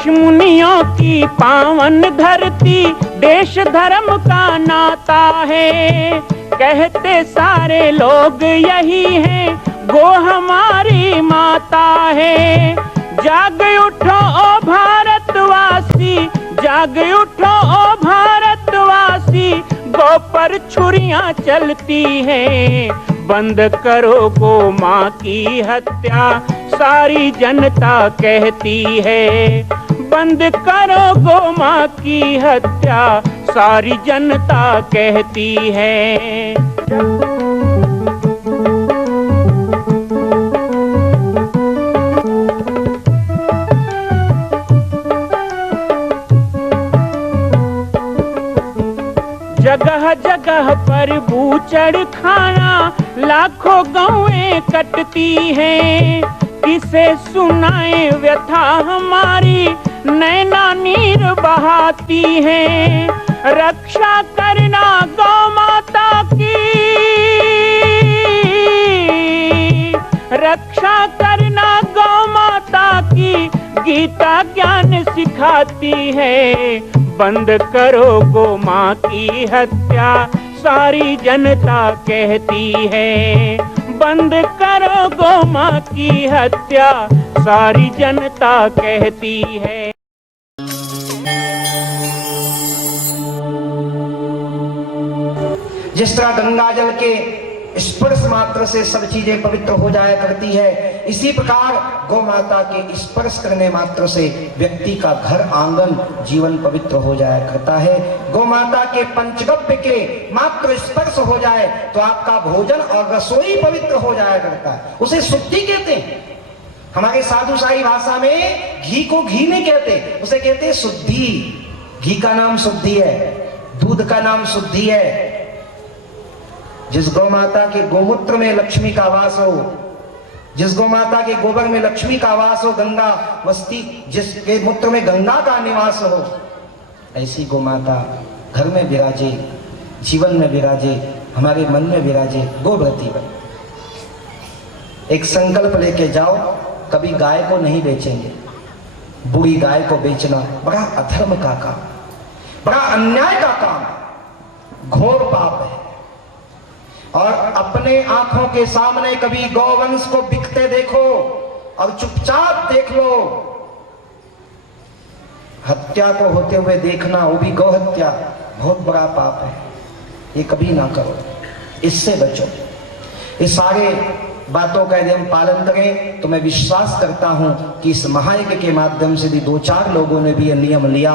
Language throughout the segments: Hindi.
ऋषि मुनियों की पावन धरती, देश धर्म का नाता है। कहते सारे लोग यही हैं, गो हमारी माता है। जाग उठो ओ भारतवासी, जाग उठो ओ भारतवासी, गौ पर छुरियां चलती हैं। बंद करो गो माँ की हत्या, सारी जनता कहती है। बंद करो गो माँ की हत्या, सारी जनता कहती है। जगह जगह पर बूचड़ खाना, लाखों गौएं कटती हैं। किसे सुनाए व्यथा हमारी, नैना नीर बहाती हैं। रक्षा करना गौ माता की, रक्षा करना गौ माता की, गीता ज्ञान सिखाती है। बंद करो गो माँ की हत्या, सारी जनता कहती है। बंद करो गो माँ की हत्या, सारी जनता कहती है। जिस तरह गंगा जल के स्पर्श मात्र से सब चीजें पवित्र हो जाया करती है, इसी प्रकार गौ माता के स्पर्श करने मात्र से व्यक्ति का घर आंगन जीवन पवित्र हो जाया करता है। गौ माता के पंचगव्य के मात्र स्पर्श हो जाए तो आपका भोजन और रसोई पवित्र हो जाया करता है। उसे शुद्धि कहते हैं। हमारे साधु साई भाषा में घी को घी नहीं कहते, उसे कहते हैं शुद्धि। घी का नाम शुद्धि है, दूध का नाम शुद्धि है। जिस गौ माता के गोमूत्र में लक्ष्मी का वास हो, जिस गौ माता के गोबर में लक्ष्मी का वास हो, गंगा वस्ती जिसके मूत्र में गंगा का निवास हो, ऐसी गौ माता घर में विराजे, जीवन में विराजे, हमारे मन में विराजे। गोव्रती बन एक संकल्प लेके जाओ, कभी गाय को नहीं बेचेंगे। बुरी गाय को बेचना बड़ा अधर्म का काम, बड़ा अन्याय का काम, घोर पाप है। और अपने आंखों के सामने कभी गौवंश को बिकते देखो और चुपचाप देख लो। हत्या को होते हुए देखना, वो भी गौ हत्या, बहुत बड़ा पाप है। ये कभी ना करो, इससे बचो। ये सारे बातों का यदि हम पालन करें तो मैं विश्वास करता हूं कि इस महायज्ञ के माध्यम से भी 2-4 लोगों ने भी यह नियम लिया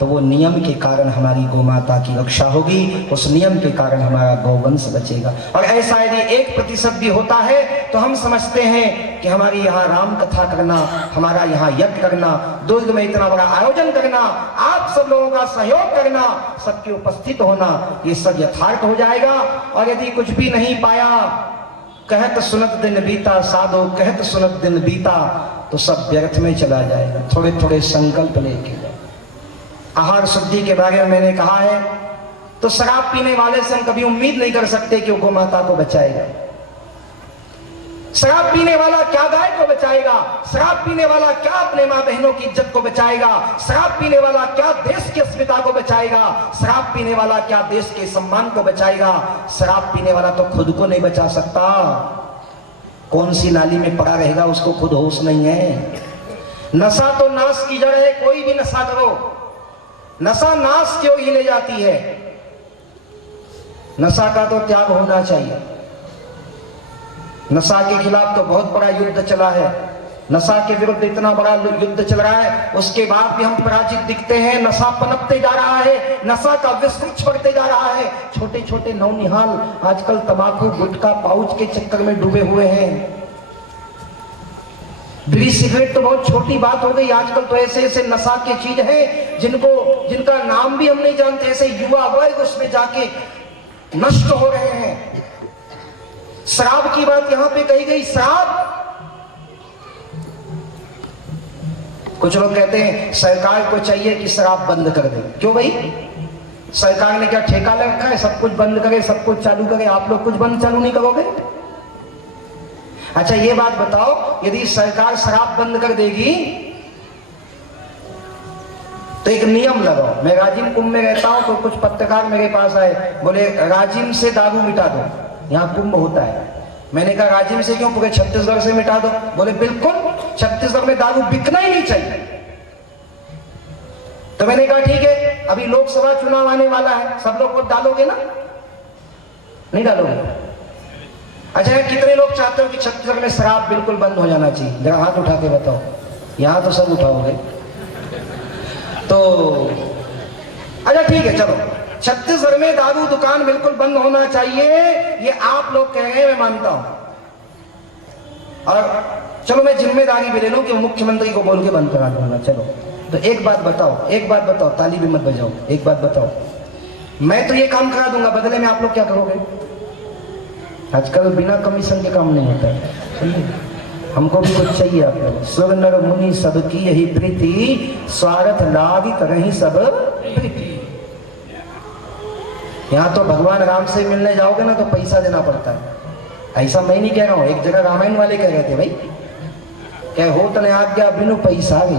तो वो नियम के कारण हमारी गौ माता की रक्षा होगी, उस नियम के कारण हमारा गौवंश बचेगा। और ऐसा यदि 1% भी होता है तो हम समझते हैं कि हमारी यहाँ राम कथा करना, हमारा यहाँ यज्ञ करना, दुर्ग में इतना बड़ा आयोजन करना, आप सब लोगों का सहयोग करना, सबके उपस्थित होना, ये सब यथार्थ हो जाएगा। और यदि कुछ भी नहीं पाया, कहत सुनत दिन बीता साधो, कहत सुनत दिन बीता, तो सब व्यर्थ में चला जाएगा। थोड़े थोड़े संकल्प लेके जाओ। आहार शुद्धि के बारे में मैंने कहा है, तो शराब पीने वाले से हम कभी उम्मीद नहीं कर सकते कि वो गौ माता को बचाएगा। शराब पीने वाला क्या गाय को बचाएगा? शराब पीने वाला क्या अपने मां बहनों की इज्जत को बचाएगा? शराब पीने वाला क्या देश की अस्मिता को बचाएगा? शराब पीने वाला क्या देश के सम्मान को बचाएगा? शराब पीने वाला तो खुद को नहीं बचा सकता। कौन सी नाली में पड़ा रहेगा, उसको खुद होश नहीं है। नशा तो नाश की जड़ है, कोई भी नशा करो, नशा नाश की ओर ही ले जाती है। नशा का तो त्याग होना चाहिए। नशा के खिलाफ तो बहुत बड़ा युद्ध चला है, नशा के विरुद्ध इतना बड़ा युद्ध चल रहा है, उसके बाद भी हम पराजित दिखते हैं। नशा पनपते जा रहा है, नशा का विस्वृक्ष बढ़ते जा रहा है। छोटे छोटे नौनिहाल आजकल तंबाकू गुटखा पाउच के चक्कर में डूबे हुए हैं। बीड़ी सिगरेट तो बहुत छोटी बात हो गई, आजकल तो ऐसे ऐसे नशा की चीज है जिनका नाम भी हम नहीं जानते। ऐसे युवा वर्ग उसमें जाके नष्ट हो रहे हैं। शराब की बात यहां पे कही गई, शराब, कुछ लोग कहते हैं सरकार को चाहिए कि शराब बंद कर दे। क्यों भाई, सरकार ने क्या ठेका ले रखा है सब कुछ बंद करे, सब कुछ चालू करे, आप लोग कुछ बंद चालू नहीं करोगे? अच्छा ये बात बताओ, यदि सरकार शराब बंद कर देगी तो एक नियम लगाओ। मैं राजिम कुंभ में रहता हूं तो कुछ पत्रकार मेरे पास आए, बोले राजिम से दारू मिटा दो, यहाँ कुंभ होता है। मैंने कहा राजिम से क्यों, पूरे छत्तीसगढ़ से मिटा दो। बोले बिल्कुल, छत्तीसगढ़ में दारू बिकना ही नहीं चाहिए। तो मैंने कहा ठीक है, अभी लोकसभा चुनाव आने वाला है, सब लोग वोट डालोगे ना? नहीं डालोगे? अच्छा, कितने लोग चाहते हो कि छत्तीसगढ़ में शराब बिल्कुल बंद हो जाना चाहिए? जरा हाथ उठा के बताओ। यहां तो सब उठाओगे। तो अच्छा ठीक है, चलो छत्तीसगढ़ में दारू दुकान बिल्कुल बंद होना चाहिए, ये आप लोग कह रहे हैं, मैं मानता हूं। और चलो मैं जिम्मेदारी भी ले लूं कि मुख्यमंत्री को बोल के बंद करा दूंगा। चलो तो एक बात बताओ, ताली भी मत बजाओ, एक बात बताओ, मैं तो ये काम करा दूंगा, बदले में आप लोग क्या करोगे? आजकल बिना कमीशन के काम नहीं होता है, हमको भी कुछ चाहिए आप लोग। स्वर्ग नर मुनि सबकी यही प्रीति, स्वार्थ लागी करही सब प्रीति। यहाँ तो भगवान राम से मिलने जाओगे ना तो पैसा देना पड़ता है। ऐसा मैं नहीं कह रहा हूँ, एक जगह रामायण वाले कह रहे थे, भाई क्या हो तने आज्ञा बिनु पैसा रे,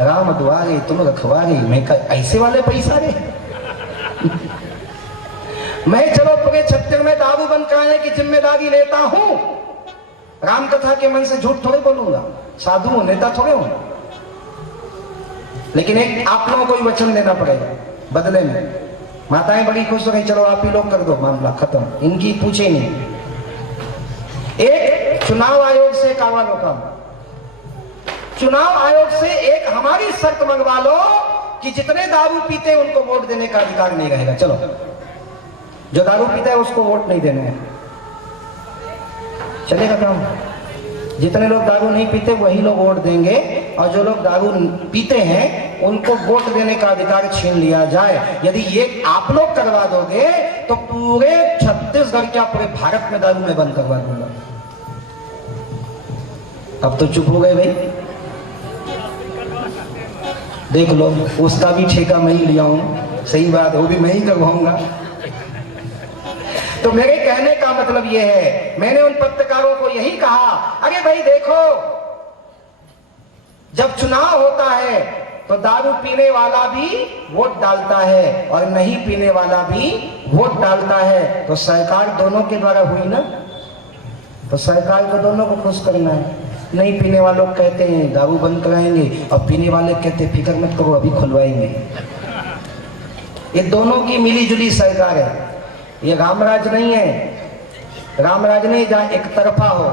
राम द्वारे तुम रखवारे। मैं ऐसे वाले पैसा रे मैं चलो पूरे छत्तीसगढ़ में दारू बंद कराने की जिम्मेदारी लेता हूं। राम कथा के मन से झूठ थोड़े बोलूंगा, साधु हूं, नेता थोड़े हूं। लेकिन एक आप लोगों को ही वचन देना पड़ेगा बदले में। माताएं बड़ी खुश हो गई, चलो आप ही लोग कर दो, मामला खत्म, इनकी पूछे नहीं। एक चुनाव आयोग से कावा लो काम, चुनाव आयोग से एक हमारी शर्त मंगवा लो कि जितने दारू पीते हैं उनको वोट देने का अधिकार नहीं रहेगा। चलो, जो दारू पीता है उसको वोट नहीं देने हैं, चलेगा काम? जितने लोग दारू नहीं पीते वही लोग वोट देंगे, और जो लोग दारू पीते हैं उनको वोट देने का अधिकार छीन लिया जाए। यदि ये आप लोग करवा दोगे तो पूरे छत्तीसगढ़ क्या पूरे भारत में दारू में बंद करवा दूंगा। अब तो चुप हो गए भाई, देख लो, उसका भी ठेका मैं ही लिया हूं, सही बात, वो भी मैं ही करवाऊंगा। तो मेरे कहने का मतलब यह है, मैंने उन पत्रकारों को यही कहा, अरे भाई देखो, जब चुनाव होता है तो दारू पीने वाला भी वोट डालता है और नहीं पीने वाला भी वोट डालता है। तो सरकार दोनों के द्वारा हुई ना, तो सरकार को दोनों को खुश करना है। नहीं पीने वालों कहते हैं दारू बंद कराएंगे, और पीने वाले कहते हैं फिक्र मत करो अभी खुलवाएंगे। ये दोनों की मिली जुली सरकार है, ये रामराज नहीं है। रामराज नहीं जहां एक तरफा हो।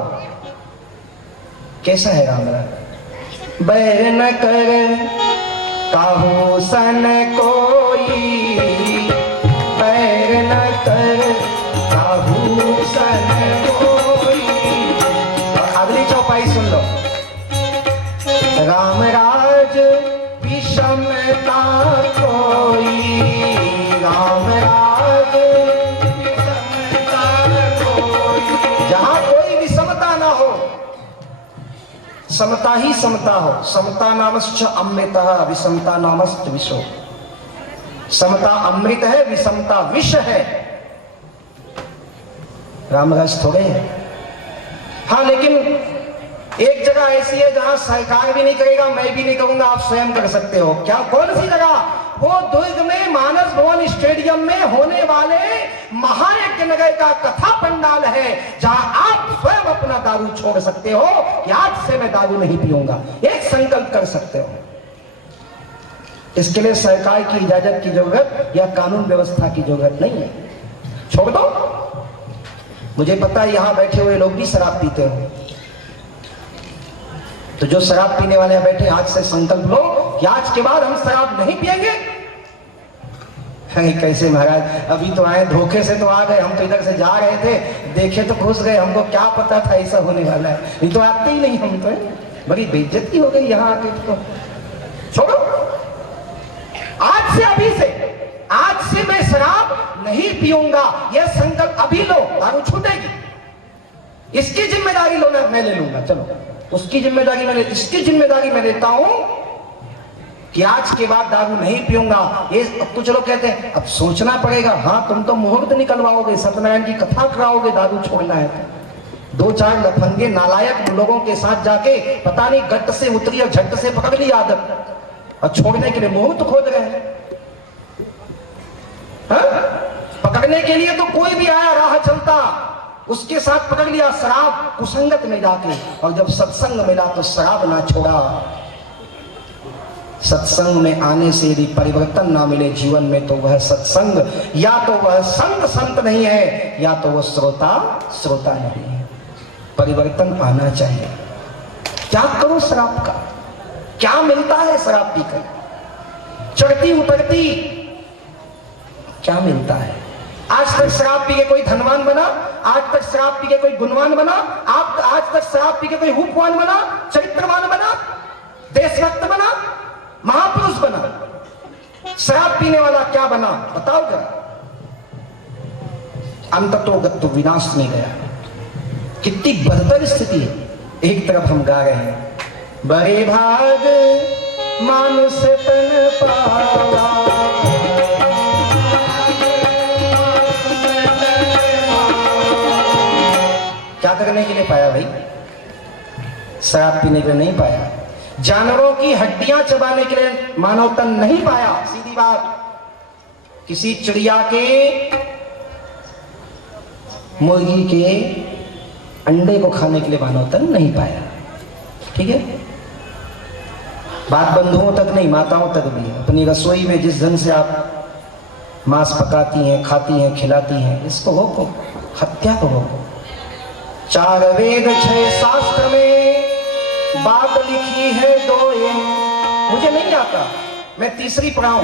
कैसा है रामराज? बैर न कर काहू सन कोई, बैर न कर काहू सन कोई। और अगली चौपाई सुन लो, रामराज विषमता कोई, रामराज विषमता कोई। जहां कोई विषमता ना हो, समता ही समता हो। समता नामश्च अमृतः, विषमता नामश्च विषो। समता अमृत है, विषमता विष है। रामराज थोड़े है। हाँ, लेकिन एक जगह ऐसी है जहां सरकार भी नहीं करेगा, मैं भी नहीं करूंगा, आप स्वयं कर सकते हो। क्या, कौन सी जगह? वो दुर्ग में मानस भवन स्टेडियम में होने वाले महायज्ञ नगर का कथा पंडाल है, जहां आप स्वयं अपना दारू छोड़ सकते हो कि आज से मैं दारू नहीं पीऊंगा, एक संकल्प कर सकते हो। इसके लिए सरकार की इजाजत की जरूरत या कानून व्यवस्था की जरूरत नहीं है, छोड़ दो। मुझे पता है यहां बैठे हुए लोग भी शराब पीते हो, तो जो शराब पीने वाले बैठे, आज से संकल्प लो कि आज के बाद हम शराब नहीं पिएंगे। कैसे महाराज, अभी तो आए, धोखे से तो आ गए, हम तो इधर से जा रहे थे, देखे तो घुस गए, हमको क्या पता था ऐसा होने वाला है, नहीं तो आते ही नहीं हम तो। बड़ी बेइज्जती हो गई यहाँ आके। तो छोड़ो, आज से, अभी से, आज से मैं शराब नहीं पीऊंगा, यह संकल्प अभी लो, दारू छूटेगी। इसकी जिम्मेदारी लो, मैं ले लूंगा। चलो, उसकी जिम्मेदारी मैंने, इसकी जिम्मेदारी मैं लेता हूं कि आज के बाद दारू नहीं पीऊंगा। ये कुछ लोग कहते हैं अब सोचना पड़ेगा। हाँ, तुम तो मुहूर्त निकलवाओगे, सत्यनारायण की कथा कराओगे, दारू छोड़ना है। दो चार लफंगे नालायक लोगों के साथ जाके पता नहीं गट से उतरी और झट से पकड़ ली आदत, और छोड़ने के लिए मुहूर्त खोज रहे हैं। पकड़ने के लिए तो कोई भी आया राह चलता, उसके साथ पकड़ लिया शराब कुसंगत में जाके, और जब सत्संग मिला तो शराब ना छोड़ा। सत्संग में आने से यदि परिवर्तन ना मिले जीवन में, तो वह सत्संग या तो वह संत नहीं है, या तो वह श्रोता नहीं है। परिवर्तन आना चाहिए। त्याग करो शराब का। क्या मिलता है शराब पीकर? चढ़ती उतरती क्या मिलता है? आज तक शराब पी के कोई धनवान बना? आज तक शराब पी के कोई गुणवान बना? आप आज तक शराब पी के कोई रूपवान बना, चरित्रवान बना, देशभक्त बना, महापुरुष बना? शराब पीने वाला क्या बना बताओ जरा। अंततोगत तो विनाश में गया। कितनी बदतर स्थिति है। एक तरफ हम गा रहे हैं, बड़े भाग मानुष तन पावा, क्या करने के लिए पाया भाई? शराब पीने के लिए नहीं पाया। जानवरों की हड्डियां चबाने के लिए मानव तन नहीं पाया। सीधी बात। किसी चिड़िया के, मुर्गी के अंडे को खाने के लिए मानव तन नहीं पाया। ठीक है, बात बंधुओं तक नहीं, माताओं तक भी है। अपनी रसोई में जिस ढंग से आप मांस पकाती हैं, खाती हैं, खिलाती हैं, इसको रोको, हत्या को रोको। 4 वेद 6 शास्त्र में बात लिखी है 2 ये। मुझे नहीं आता, मैं तीसरी पढ़ाऊं,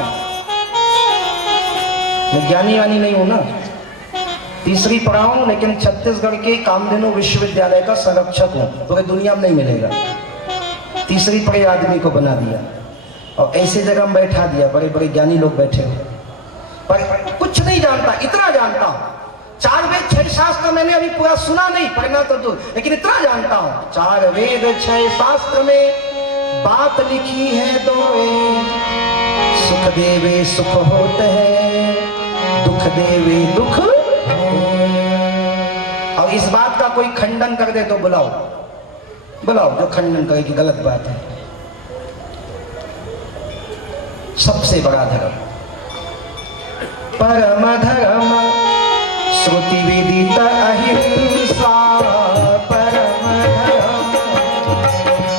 मैं ज्ञानी वानी नहीं हूं ना। तीसरी पढ़ाऊं, लेकिन छत्तीसगढ़ के कामधेनु विश्वविद्यालय का संरक्षक हूं। पूरी दुनिया में नहीं मिलेगा। तीसरी पढ़े आदमी को बना दिया और ऐसे जगह में बैठा दिया। बड़े बड़े ज्ञानी लोग बैठे हुए, पर कुछ नहीं जानता। इतना जानता हूं, 4 वेद 6 शास्त्र मैंने अभी पूरा सुना नहीं, पढ़ना तो दूर, लेकिन इतना जानता हूं। 4 वेद 6 शास्त्र में बात लिखी है 2 सुख देवे सुख होते हैं, दुख देवे दुख। और इस बात का कोई खंडन कर दे तो बुलाओ, बुलाओ जो खंडन करे कि गलत बात है। सबसे बड़ा धर्म परम धर्म श्रुति विदित अहिंसा, परम धर्म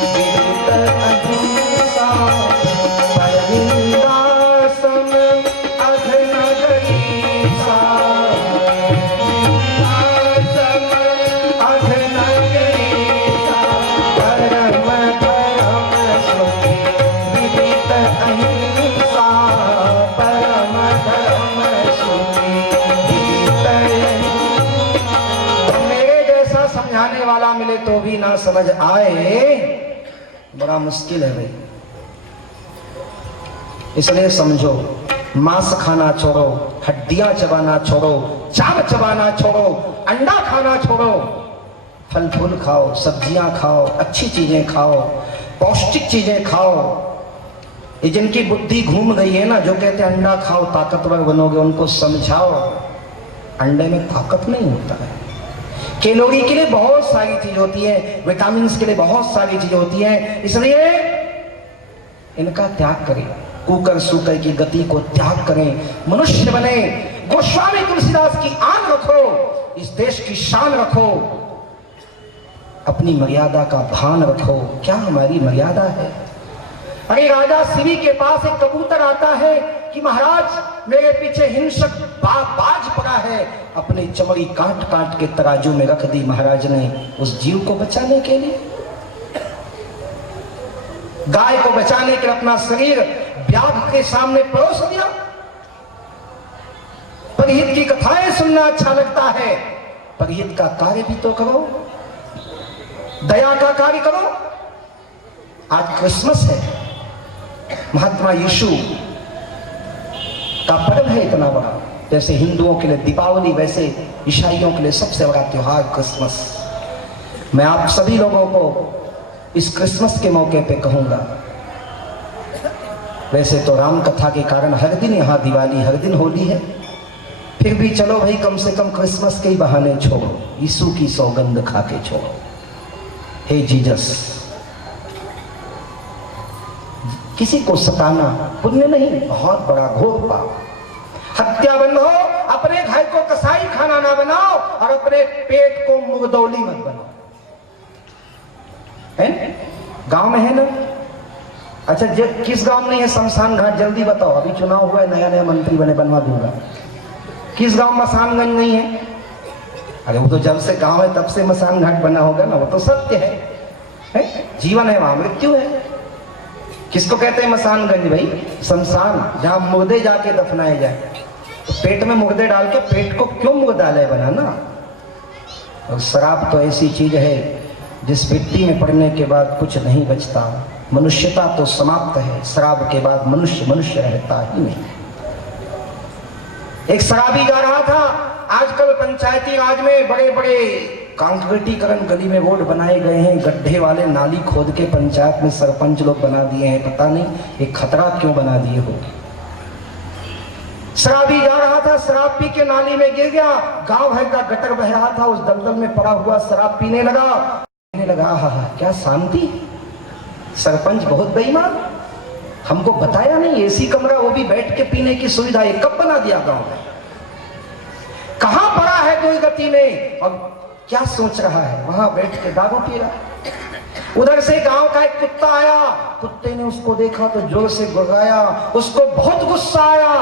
विदित अहिंसा, परनिंदा सम अघनगरीसा, सम अघनगरीसा, परम धर्म श्रुति विदित अहिंसा, परम धर्म श्रुति। मेरे जैसा समझाने वाला मिले तो भी ना समझ आए, बड़ा मुश्किल है भाई। इसलिए समझो, मांस खाना छोड़ो, हड्डियां चबाना छोड़ो, चाव चबाना छोड़ो, अंडा खाना छोड़ो, फल फूल खाओ, सब्जियां खाओ, अच्छी चीजें खाओ, पौष्टिक चीजें खाओ। ये जिनकी बुद्धि घूम गई है ना, जो कहते हैं अंडा खाओ ताकतवर बनोगे, उनको समझाओ अंडे में ताकत नहीं होता है। कैलोरी के लिए बहुत सारी चीज होती है, विटामिन के लिए बहुत सारी चीजें होती हैं, इसलिए इनका त्याग करें। कुकर सुकर की गति को त्याग करें, मनुष्य बने। गोस्वामी तुलसीदास की आन रखो, इस देश की शान रखो, अपनी मर्यादा का भान रखो। क्या हमारी मर्यादा है? अरे राजा शिवी के पास एक कबूतर आता है कि महाराज मेरे पीछे हिंसक बाज पड़ा है। अपनी चमड़ी काट काट के तराजू में रख दी महाराज ने उस जीव को बचाने के लिए। गाय को बचाने के लिए अपना शरीर व्याघ्र के सामने परोस दिया। परिहित की कथाएं सुनना अच्छा लगता है, परिहित का कार्य भी तो करो, दया का कार्य करो। आज क्रिसमस है, महात्मा यीशु का पर्व है इतना बड़ा। जैसे हिंदुओं के लिए दीपावली, वैसे ईसाइयों के लिए सबसे बड़ा त्योहार क्रिसमस। मैं आप सभी लोगों को इस क्रिसमस के मौके पे कहूंगा, वैसे तो राम कथा के कारण हर दिन यहाँ दिवाली, हर दिन होली है, फिर भी चलो भाई कम से कम क्रिसमस के ही बहाने छोड़ो, यीशु की सौगंध खा के छोड़ो। हे जीसस, किसी को सताना पुण्य नहीं, बहुत बड़ा घोर पाप। हत्या बंद हो, अपने घर को कसाई खाना ना बनाओ और अपने पेट को मुर्दौली मत बनाओ। है गांव में है ना? अच्छा किस गांव में नहीं है शमशान घाट? जल्दी बताओ, अभी चुनाव हुआ है, नया नया मंत्री बने, बनवा दूंगा। किस गांव मसानगंज नहीं है? अरे वो तो जब से गांव है तब से मसान घाट बना होगा ना, वो तो सत्य है? जीवन है, वहां मृत्यु है। किसको कहते हैं मसानगंज? भाई शमशान, जहां मुर्दे जाके दफनाए जाए। तो पेट में मुर्दे डाल के पेट को क्यों मुर्दालय बनाना? और शराब तो ऐसी चीज है जिस मिट्टी में पड़ने के बाद कुछ नहीं बचता। मनुष्यता तो समाप्त है, शराब के बाद मनुष्य मनुष्य रहता ही नहीं। एक शराबी गा रहा था, आजकल पंचायती राज में बड़े बड़े कांक्रीटीकरण, गली में रोड बनाए गए हैं, गड्ढे वाले नाली खोद के पंचायत में सरपंच लोग बना दिए हैं। पता नहीं ये खतरा क्यों बना दिए हो। शराबी गा रहा था, शराब पी के नाली में गिर गया, गांव भर का गटर बह रहा था, उस दलदल में पड़ा हुआ शराब पीने लगा। हा क्या शांति। सरपंच बहुत बेईमान, हमको बताया नहीं, एसी कमरा, वो भी बैठ के पीने की सुविधा, ये कब बना दिया गांव में? कहां पड़ा है कोई गति में और क्या सोच रहा है? वहां बैठ के दारू पी रहा। उधर से गांव का एक कुत्ता आया, कुत्ते ने उसको देखा तो जोर से गुर्राया, उसको बहुत गुस्सा आया।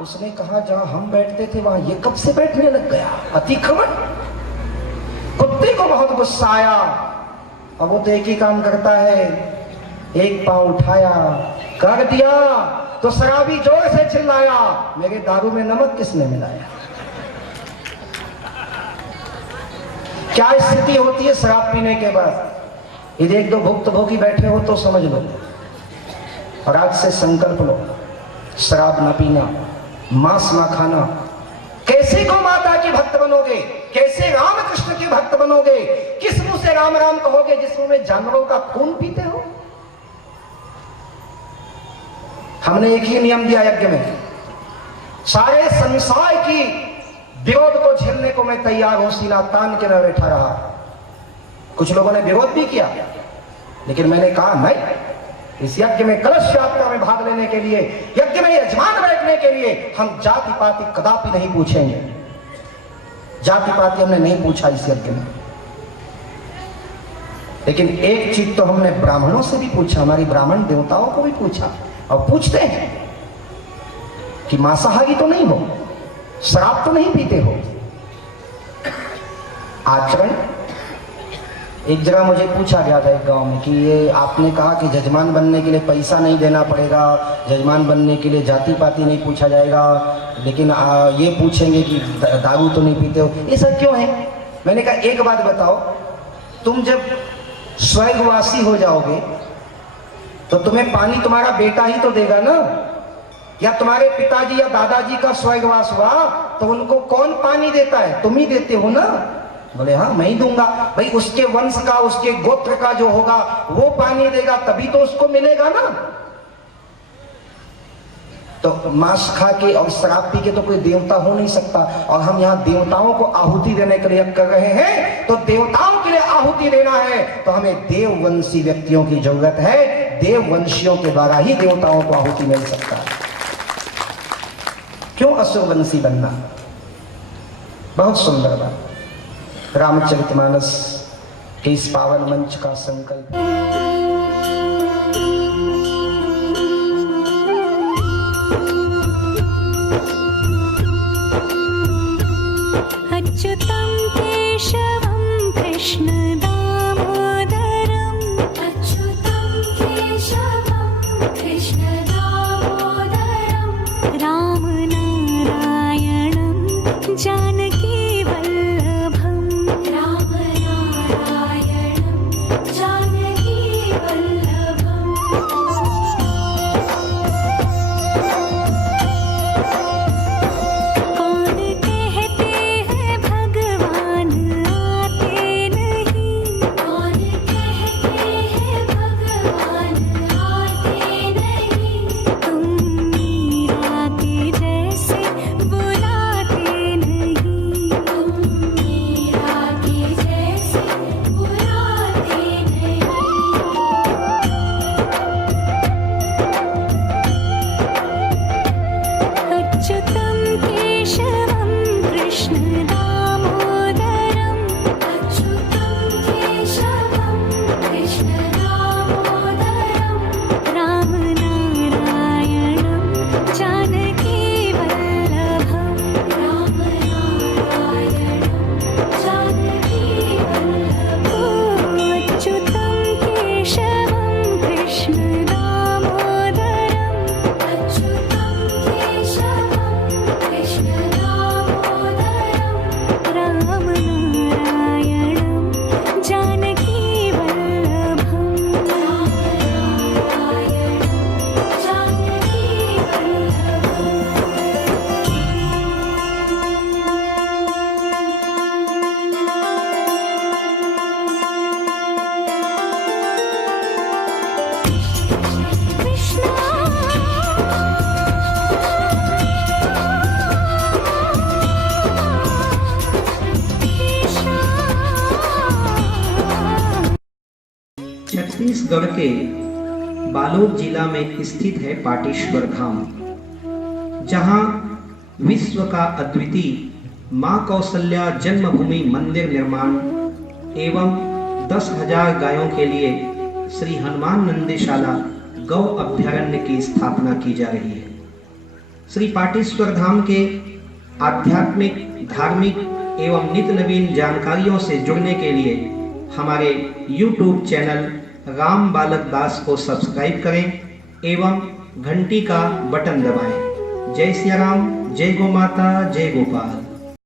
उसने कहा जहां हम बैठते थे वहां ये कब से बैठने लग गया? अतिक्रमण। कुत्ते को बहुत गुस्सा आया। अब वो तो एक ही काम करता है, एक पांव उठाया, कर दिया तो शराबी जोर से चिल्लाया, मेरे दारू में नमक किसने मिलाया? क्या स्थिति होती है शराब पीने के बाद? यदि एक दो भुक्तभोगी बैठे हो तो समझ लो, और आज से संकल्प लो, शराब ना पीना, मांस ना खाना। कैसे गौ माता के भक्त बनोगे? कैसे राम कृष्ण के भक्त बनोगे? किस मुंह से राम राम कहोगे जिस मुंह में जानवरों का खून पीते हो? हमने एक ही नियम दिया यज्ञ में, सारे संसार की विरोध को झेलने को मैं तैयार हूं, सीना तान के न बैठा रहा। कुछ लोगों ने विरोध भी किया, लेकिन मैंने कहा नहीं, इस यज्ञ में कलश यात्रा में भाग लेने के लिए, यज्ञ में यजमान बैठने के लिए हम जाति पाति कदापि नहीं पूछेंगे। जाति पाति हमने नहीं पूछा इस यज्ञ में। लेकिन एक चीज तो हमने ब्राह्मणों से भी पूछा, हमारी ब्राह्मण देवताओं को भी पूछा, और पूछते हैं कि मांसाहारी तो नहीं हो, शराब तो नहीं पीते हो। आचरण, एक जगह मुझे पूछा गया था एक गांव में कि ये आपने कहा कि जजमान बनने के लिए पैसा नहीं देना पड़ेगा, जजमान बनने के लिए जाति पाति नहीं पूछा जाएगा, लेकिन ये पूछेंगे कि दारू तो नहीं पीते हो, ये सब क्यों है? मैंने कहा एक बात बताओ, तुम जब स्वर्गवासी हो जाओगे तो तुम्हें पानी तुम्हारा बेटा ही तो देगा ना, या तुम्हारे पिताजी या दादाजी का स्वर्गवास हुआ तो उनको कौन पानी देता है? तुम ही देते हो ना। बोले हाँ मैं ही दूंगा। भाई उसके वंश का, उसके गोत्र का जो होगा वो पानी देगा, तभी तो उसको मिलेगा ना। तो मांस खा के और शराब पी के तो कोई देवता हो नहीं सकता। और हम यहाँ देवताओं को आहुति देने के लिए कर रहे हैं, तो देवताओं के लिए आहुति देना है तो हमें देववंशी व्यक्तियों की जरूरत है। देववंशियों के द्वारा ही देवताओं को आहुति मिल सकता है। क्यों असुरवंशी बनना? बहुत सुंदर बात। रामचरितमानस के इस पावन मंच का संकल्प। अच्युतं केशवं कृष्ण दामोदरम्, अच्युतं केशवं कृष्ण दामोदरम्, राम नारायणं जानकी वल्लभम्, राम नारायणं जानकी छत्तीसगढ़ के बालोद जिला में स्थित है पाटेश्वर धाम, जहां विश्व का अद्वितीय मां कौशल्या जन्मभूमि मंदिर निर्माण एवं 10,000 गायों के लिए श्री हनुमान नंदेशाला गौ अभ्यारण्य की स्थापना की जा रही है। श्री पाटेश्वर धाम के आध्यात्मिक, धार्मिक एवं नित्य नवीन जानकारियों से जुड़ने के लिए हमारे YouTube चैनल राम बालक दास को सब्सक्राइब करें एवं घंटी का बटन दबाएं। जय सिया राम, जय गौ माता, जय गोपाल।